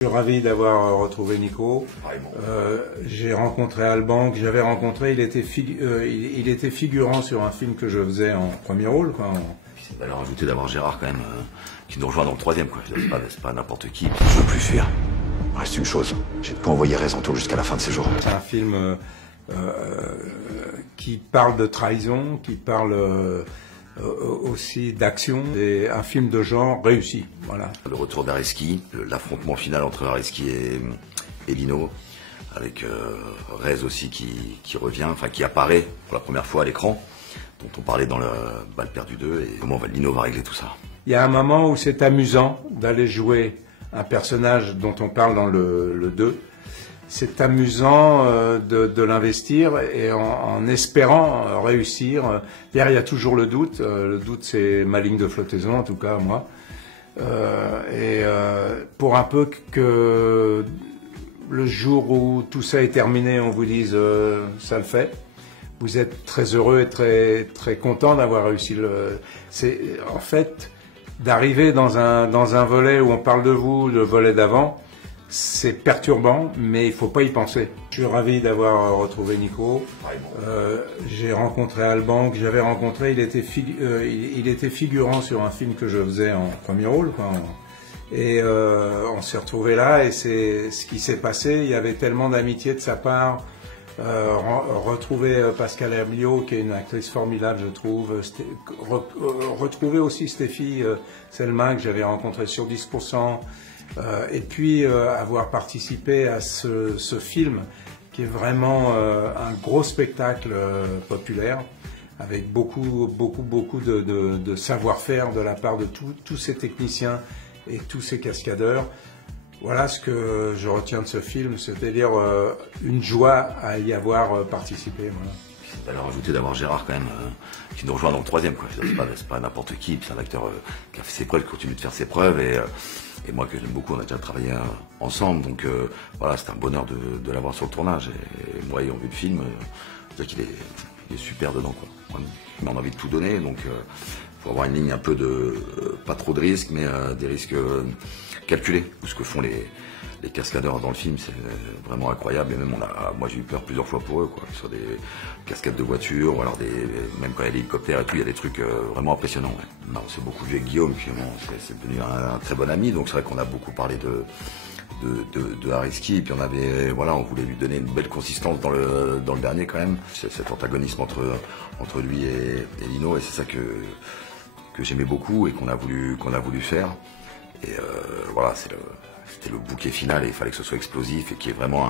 Je suis ravi d'avoir retrouvé Nico. J'ai rencontré Alban, que j'avais rencontré, il était figurant sur un film que je faisais en premier rôle. C'est valeur ajoutée d'avoir Gérard quand même, qui nous rejoint dans le troisième. C'est pas n'importe qui. Je veux plus fuir. Il reste une chose, j'ai de quoi envoyer Rezanto jusqu'à la fin de ses jours. C'est un film qui parle de trahison, qui parle aussi d'action, et un film de genre réussi. Voilà. Le retour d'Areski, l'affrontement final entre Areski et Lino, avec Rez aussi qui revient, enfin qui apparaît pour la première fois à l'écran, dont on parlait dans le Balle perdue 2, et comment Lino va régler tout ça. Il y a un moment où c'est amusant d'aller jouer un personnage dont on parle dans le 2. C'est amusant de l'investir et en espérant réussir. Derrière, il y a toujours le doute. Le doute, c'est ma ligne de flottaison, en tout cas, moi. Pour un peu que le jour où tout ça est terminé, on vous dise ça le fait. Vous êtes très heureux et très, très content d'avoir réussi. C'est en fait d'arriver dans un volet où on parle de vous, le volet d'avant. C'est perturbant, mais il ne faut pas y penser. Je suis ravi d'avoir retrouvé Nico. J'ai rencontré Alban, que j'avais rencontré, il était figurant sur un film que je faisais en premier rôle. On s'est retrouvés là, et c'est ce qui s'est passé. Il y avait tellement d'amitié de sa part. Retrouver Pascal Hermliot, qui est une actrice formidable, je trouve. Retrouver aussi Stéphie Selma, que j'avais rencontrée sur 10%. Et puis avoir participé à ce film qui est vraiment un gros spectacle populaire, avec beaucoup de savoir-faire de la part de tous ces techniciens et tous ces cascadeurs. Voilà ce que je retiens de ce film, c'est-à-dire une joie à y avoir participé. Voilà. C'est valeur ajoutée d'avoir Gérard quand même, qui nous rejoint dans le troisième. C'est pas n'importe qui, c'est un acteur qui a fait ses preuves, qui continue de faire ses preuves, et moi que j'aime beaucoup, on a déjà travaillé ensemble, donc voilà, c'est un bonheur de l'avoir sur le tournage. Et moi, ayant vu le film, je veux dire qu'il est super dedans, quoi. Il m'a envie de tout donner, donc faut avoir une ligne un peu de pas trop de risques, mais des risques calculés. Ce que font les cascadeurs dans le film, c'est vraiment incroyable. Et même moi j'ai eu peur plusieurs fois pour eux, quoi. Sur des cascades de voitures, ou alors même quand il y a l'hélicoptère et tout, il y a des trucs vraiment impressionnants. Ouais. Non, on s'est beaucoup vu avec Guillaume, puis c'est devenu un très bon ami, donc c'est vrai qu'on a beaucoup parlé de Areski, et puis on voulait lui donner une belle consistance dans le dernier quand même. C'est cet antagonisme entre lui et Lino, et c'est ça que j'aimais beaucoup et qu'on a voulu faire. Et voilà, c'était le bouquet final, et il fallait que ce soit explosif et qu'il y ait vraiment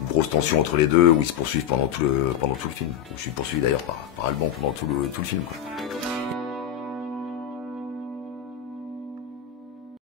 une grosse tension entre les deux, où ils se poursuivent pendant tout le film. Où je suis poursuivi d'ailleurs par Alban pendant tout le film, quoi.